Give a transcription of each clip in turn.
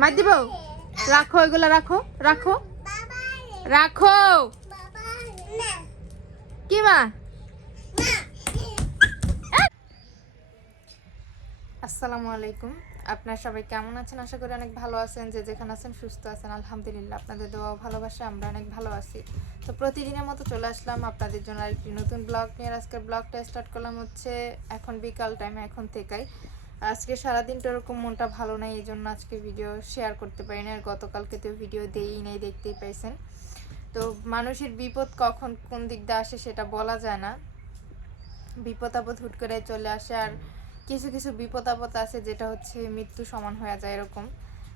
মার রাখো, এগুলো রাখো রাখো। রাখো। কি মা? আসসালামু আলাইকুম। আপনার সবাই কেমন আছেন? আশা করি অনেক ভালো আছেন, যে যেখানে আছেন সুস্থ আছেন। আলহামদুলিল্লাহ, আপনাদের দেওয়া ভালোবাসা আমরা অনেক ভালো আছি। তো প্রতিদিনের মতো চলে আসলাম আপনাদের জন্য আরেকটি নতুন ব্লগ নিয়ে। আজকের ব্লগটা স্টার্ট করলাম হচ্ছে এখন বিকাল টাইমে এখন থেকেই। আজকে সারাদিনটা ওরকম মনটা ভালো নাই এই জন্য আজকে ভিডিও শেয়ার করতে পারি না আর গতকালকে তো ভিডিও দিয়েই নেই, দেখতেই পাইছেন। তো মানুষের বিপদ কখন কোন দিক দিয়ে আসে সেটা বলা যায় না। বিপদ আপদ হুট করে চলে আসে, আর কিছু কিছু বিপদ আপদ আছে যেটা হচ্ছে মৃত্যু সমান হয়ে যায় এরকম।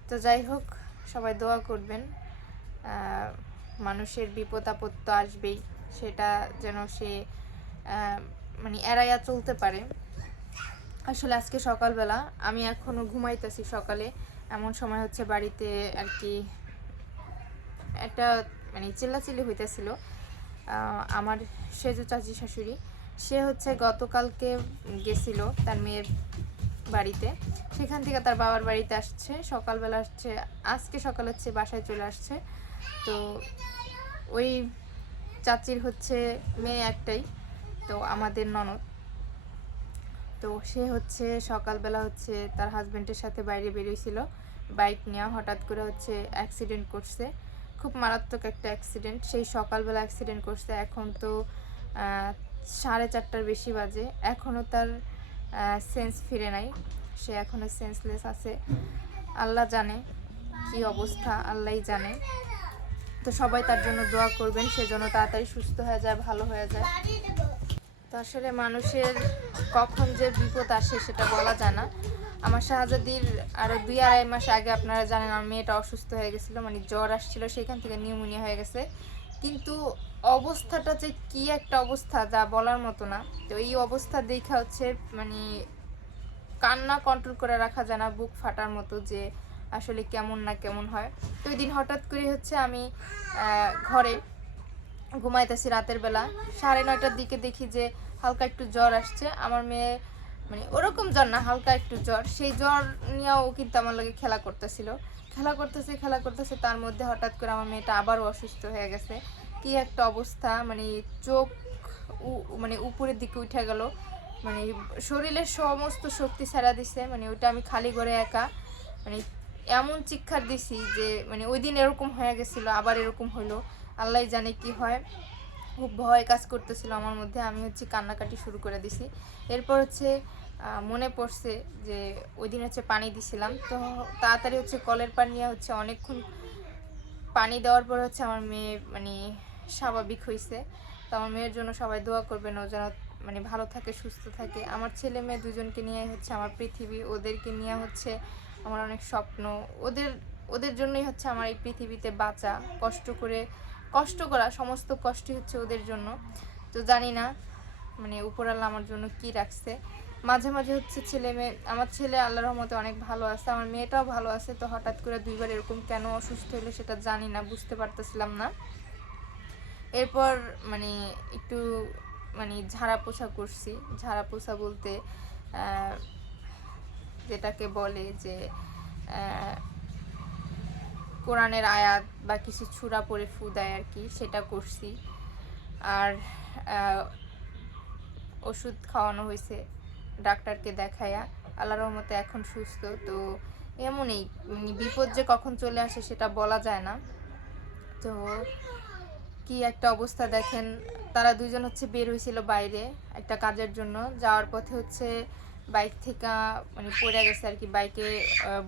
তো যাই হোক, সবাই দোয়া করবেন। মানুষের বিপদ আপদ তো আসবেই, সেটা যেন সে মানে এড়াইয়া চলতে পারে। আসলে আজকে সকালবেলা, আমি এখনও ঘুমাইতেছি সকালে। এমন সময় হচ্ছে বাড়িতে আর কি একটা মানে চিল্লাচিল্লি হইতেছিল। আমার সেজু চাচি শাশুড়ি, সে হচ্ছে গতকালকে গেছিল তার মেয়ের বাড়িতে। সেখান থেকে তার বাবার বাড়িতে আসছে। সকালবেলা আসছে, আজকে সকাল হচ্ছে, বাসায় চলে আসছে। তো ওই চাচির হচ্ছে মেয়ে একটাই, তো আমাদের ননদ। তো সে হচ্ছে সকালবেলা হচ্ছে তার হাজব্যান্ডের সাথে বাইরে বেরিয়েছিল বাইক নিয়ে হঠাৎ করে হচ্ছে অ্যাক্সিডেন্ট করছে। খুব মারাত্মক একটা অ্যাক্সিডেন্ট সেই সকালবেলা অ্যাক্সিডেন্ট করছে। এখন তো সাড়ে চারটার বেশি বাজে। এখনও তার সেন্স ফিরে নাই। সে এখনও সেন্সলেস আছে। আল্লাহ জানে কি অবস্থা। আল্লাহই জানে। তো সবাই তার জন্য দোয়া করবেন। সেজন্য তাড়াতাড়ি সুস্থ হয়ে যায়, ভালো হয়ে যায়। তো আসলে মানুষের কখন যে বিপদ আসে সেটা বলা যায় না। আমার শাহজাদির আরও দুই আড়াই মাস আগে আপনারা জানেন আমার মেয়েটা অসুস্থ হয়ে গেছিল মানে জ্বর আসছিল, সেখান থেকে নিউমোনিয়া হয়ে গেছে। কিন্তু অবস্থাটা যে কি একটা অবস্থা যা বলার মতো না। তো এই অবস্থা দেখা হচ্ছে মানে কান্না কন্ট্রোল করে রাখা যায় না, বুক ফাটার মতো যে আসলে কেমন না কেমন হয়। তো ওই দিন হঠাৎ করে হচ্ছে আমি ঘরে ঘুমাইতেছি রাতের বেলা। সাড়ে নয়টার দিকে দেখি যে হালকা একটু জ্বর আসছে। আমার মেয়ে মানে ওরকম জ্বর না, হালকা একটু জ্বর। সেই জ্বর নিয়েও কিন্তু আমার লাগে খেলা করতেছিল। খেলা করতেছে খেলা করতেছে, তার মধ্যে হঠাৎ করে আমার মেয়েটা আবারও অসুস্থ হয়ে গেছে। কি একটা অবস্থা মানে চোখ মানে উপরের দিকে উঠে গেল। মানে শরীরের সমস্ত শক্তি ছাড়া দিছে মানে ওইটা আমি খালি করে একা। মানে এমন চিৎকার দিছি যে মানে ওই দিন এরকম হয়ে গেছিল, আবার এরকম হলো আল্লাহ জানে কি হয়। খুব ভয় কাজ করতেছিল আমার মধ্যে, আমি হচ্ছে কান্নাকাটি শুরু করে দিছি। এরপর হচ্ছে মনে পড়ছে যে ওই দিন হচ্ছে পানি দিছিলাম। তো তাড়াতাড়ি হচ্ছে কলের পানি হচ্ছে অনেকক্ষণ পানি দেওয়ার পর হচ্ছে আমার মেয়ে মানে স্বাভাবিক হয়েছে তো আমার মেয়ের জন্য সবাই দোয়া করবেন, ও যেন মানে ভালো থাকে, সুস্থ থাকে। আমার ছেলে মেয়ে দুজনকে নিয়ে হচ্ছে আমার পৃথিবী, ওদেরকে নিয়ে হচ্ছে আমার অনেক স্বপ্ন। ওদের ওদের জন্যই হচ্ছে আমার এই পৃথিবীতে বাঁচা। কষ্ট করে কষ্ট করা, সমস্ত কষ্টই হচ্ছে ওদের জন্য। তো জানি না মানে উপরাল্লা আমার জন্য কি রাখছে। মাঝে মাঝে হচ্ছে ছেলে মেয়ে, আমার ছেলে আল্লাহর রহমতে অনেক ভালো আছে, আমার মেয়েটাও ভালো আছে, তো হঠাৎ করে দুইবার এরকম কেন অসুস্থ হলো সেটা জানি না, বুঝতে পারতেছিলাম না। এরপর মানে একটু মানে ঝাড়া পোছা করছি। ঝাড়া পোষা বলতে যেটাকে বলে যে কোরআনের আয়াত বা কিছু ছুরা পরে ফু দেয় আর কি, সেটা করছি। আর ওষুধ খাওয়ানো হয়েছে ডাক্তারকে দেখায়া। আল্লাহর রহমতে এখন সুস্থ। তো এমনই মানে বিপদ যে কখন চলে আসে সেটা বলা যায় না। তো কি একটা অবস্থা দেখেন, তারা দুজন হচ্ছে বের হয়েছিল বাইরে একটা কাজের জন্য। যাওয়ার পথে হচ্ছে বাইক থেকে মানে পড়ে গেছে আর কি, বাইকে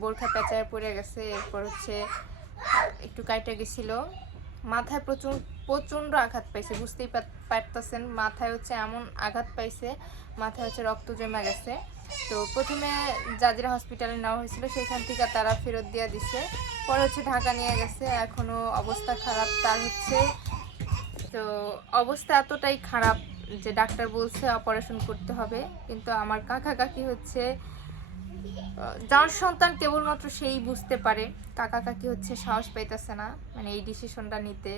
বোরখা পেঁচায় পড়ে গেছে। এরপর হচ্ছে একটু কাইটে গেছিল। মাথায় প্রচুর, প্রচণ্ড আঘাত পাইছে, বুঝতেই পার- পারতেছেন। মাথায় হচ্ছে এমন আঘাত পাইছে, মাথায় হচ্ছে রক্ত জমে গেছে। তো প্রথমে জাজিরা হসপিটালে নেওয়া হয়েছিল, সেখান থেকে তারা ফেরত দিয়ে দিছে। পরে হচ্ছে ঢাকা নিয়ে গেছে এখনও অবস্থা খারাপ তার হচ্ছে। তো অবস্থা এতটাই খারাপ যে ডাক্তার বলছে অপারেশন করতে হবে, কিন্তু আমার কাকা কাকি হচ্ছে যার সন্তান কেবলমাত্র সেই বুঝতে পারে, কাকা কাকি হচ্ছে সাহস পাইতেছে না মানে এই ডিসিশনটা নিতে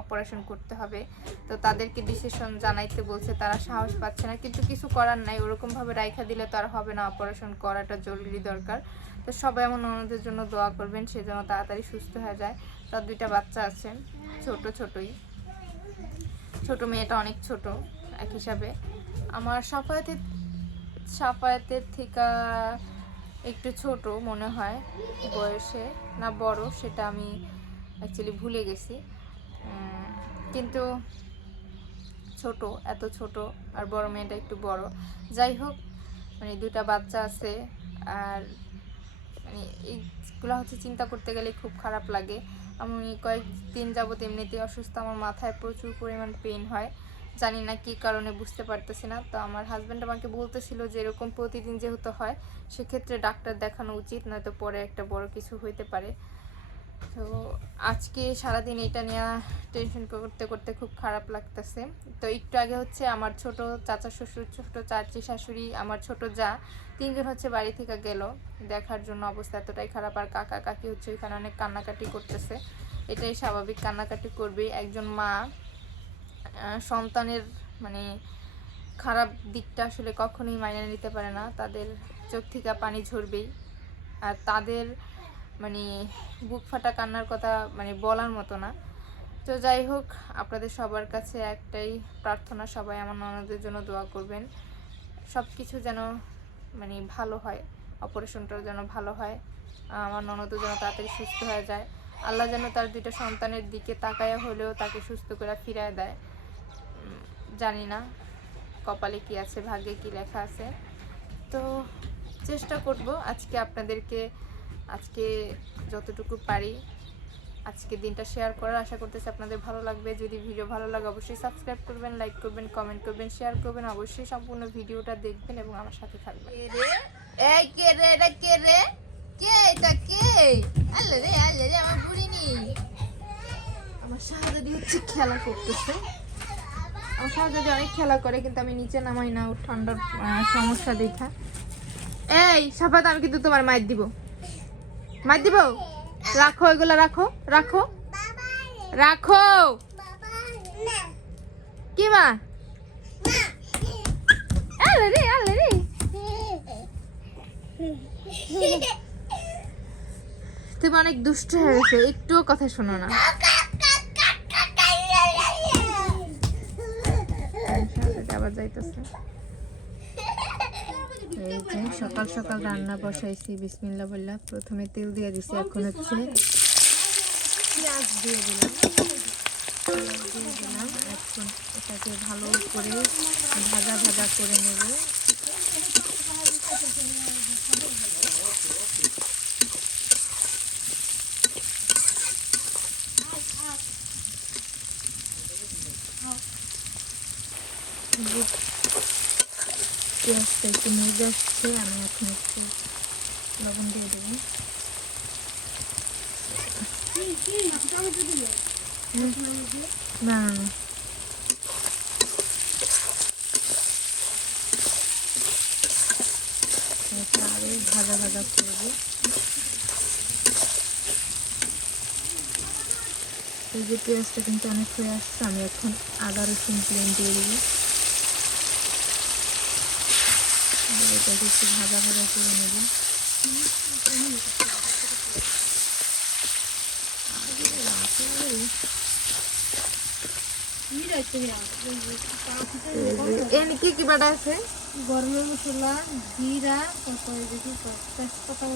অপারেশন করতে হবে, তো তাদেরকে ডিসিশন জানাইতে বলছে তারা সাহস পাচ্ছে না, কিন্তু কিছু করার নাই ওরকমভাবে রাইখা দিলে তো আর হবে না অপারেশন করাটা জরুরি দরকার, তো সবাই এমন ননদের জন্য দোয়া করবেন, সে যেন তাড়াতাড়ি সুস্থ হয়ে যায়, তার দুইটা বাচ্চা আছে, ছোট ছোটই, ছোট মেয়েটা অনেক ছোট, এক হিসাবে, আমার সাফায়াতের সাফায়াতের থেকে একটু ছোট মনে হয় বয়সে, না বড়, সেটা আমি অ্যাকচুয়ালি ভুলে গেছি। কিন্তু ছোট, এত ছোট আর বড় মেয়েটা একটু বড়। যাই হোক মানে দুটা বাচ্চা আছে আর মানে এইগুলো হচ্ছে চিন্তা করতে গেলে খুব খারাপ লাগে। আমি কয়েকদিন যাবত এমনিতেই অসুস্থ, আমার মাথায় প্রচুর পরিমাণ পেন হয়। জানি না কী কারণে বুঝতে পারতেছি না। তো আমার হাজব্যান্ড আমাকে বলতেছিল যে এরকম প্রতিদিন যেহেতু হয়, সেক্ষেত্রে ডাক্তার দেখানো উচিত, নয়তো পরে একটা বড় কিছু হইতে পারে। তো আজকে সারাদিন এটা নিয়ে টেনশন করতে করতে খুব খারাপ লাগতেছে। তো একটু আগে হচ্ছে আমার ছোট চাচা শ্বশুর, ছোট চাচি শাশুড়ি, আমার ছোট যা, তিনজন হচ্ছে বাড়ি থেকে গেল। দেখার জন্য অবস্থা এতটাই খারাপ, আর কাকা, কাকি হচ্ছে ওইখানে অনেক কান্নাকাটি করতেছে। এটাই স্বাভাবিক, কান্নাকাটি করবে একজন মা সন্তানের মানে খারাপ দিকটা আসলে কখনোই মাইনে নিতে পারে না। তাদের চোখ থেকে পানি ঝরবেই। আর তাদের মানে বুক ফাটা কান্নার কথা মানে বলার মতো না। তো যাই হোক, আপনাদের সবার কাছে একটাই প্রার্থনা, সবাই আমার ননদের জন্য দোয়া করবেন। সব কিছু যেন মানে ভালো হয়, অপারেশনটাও যেন ভালো হয়। আমার ননদও যেন তাড়াতাড়ি সুস্থ হয়ে যায়। আল্লাহ যেন তার দুইটা সন্তানের দিকে তাকায়া হলেও তাকে সুস্থ করে ফিরায় দেয়। জানি না কপালে কি আছে, ভাগ্যে কি লেখা আছে। তো চেষ্টা করব আজকে আপনাদেরকে, আজকে যতটুকু পারি আজকে দিনটা শেয়ার করার। আশা করতেছি আপনাদের ভালো লাগবে। যদি ভিডিও ভালো লাগে অবশ্যই সাবস্ক্রাইব করবেন লাইক করবেন কমেন্ট করবেন শেয়ার করবেন। অবশ্যই সম্পূর্ণ ভিডিওটা দেখবেন এবং আমার সাথে থাকবেন। এই রে? এটা কে রে? কে এটা কে? রে রে, আমার বুড়ি হচ্ছে খেলা করতেছে। আমার শাহজাদি অনেক খেলা করে, কিন্তু আমি নিচে নামাই না ঠান্ডার সমস্যা দেখা। এই, সাফাত, আমি কিন্তু তোমার মায়ের দিব। মায়ের দিব? রাখো, এগুলো রাখো রাখো। রাখো! কি মা? আলে রে আলে তুমি অনেক দুষ্ট হয়ে গেছো, একটুও কথা শোনো না। সকাল সকাল রান্না বসাইছি বিসমিল্লা বললা প্রথমে তেল দিয়ে দিছি, এখন হচ্ছে পেঁয়াজ দিয়ে দিলাম দিয়ে দিলাম। এখন এটাকে ভালো করে ভাজা ভাজা করে নেব। পেঁয়াজটা একটু মেজে আসছে, আমি এখন একটু লবণ দিয়ে দেবো। না। আরও ভাজা ভাজা করব। এই যে পেঁয়াজটা কিন্তু অনেক হয়ে আসছে, আমি এখন আদা রসুন প্লেন দিয়ে দেবো। এটাকে একটু ভাজা ভাজা করে নেব। কি কি বাটা আছে? গরমের মশলা জিরা তারপরে দেখি তেজপাতা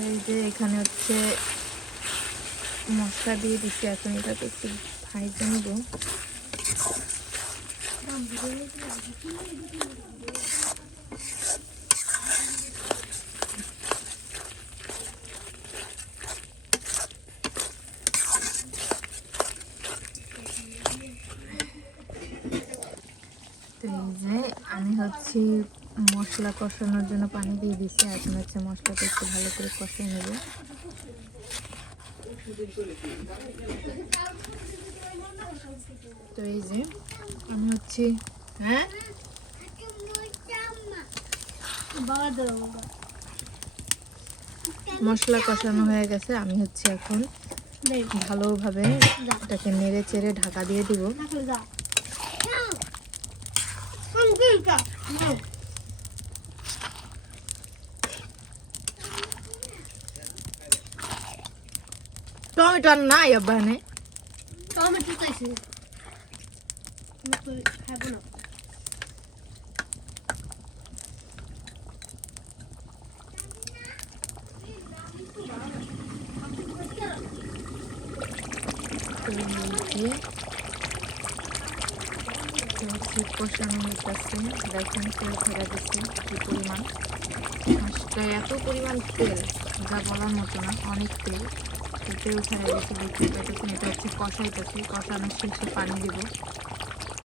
এই যে এখানে হচ্ছে মশলা দিয়ে দিচ্ছি, এখন এটাকে একটু ভাইজে নেব আমি হচ্ছে মশলা কষানোর জন্য পানি দিয়ে দিচ্ছি, এখন হচ্ছে মশলাটা একটু ভালো করে কষিয়ে নেব। তো এই যে, আমি হচ্ছে হ্যাঁ? মশলা কষানো হয়ে গেছে, আমি হচ্ছে এখন ভালোভাবে এটাকে নেড়ে চেড়ে ঢাকা দিয়ে দিব। টমেটো আর নাই আব্বানে টমেটো চাইছি। খাব না। কষানো হইতেছে। দেখেন তেল ছেড়ে দিচ্ছে কি পরিমাণ। মাছটা এত পরিমাণ তেল যা বলার মতো না অনেক তেল। তেল ছেড়ে গেছে দেখতে পাইতেছেন এটা হচ্ছে কষাইতেছি কষানোর শেষে পানি দিব।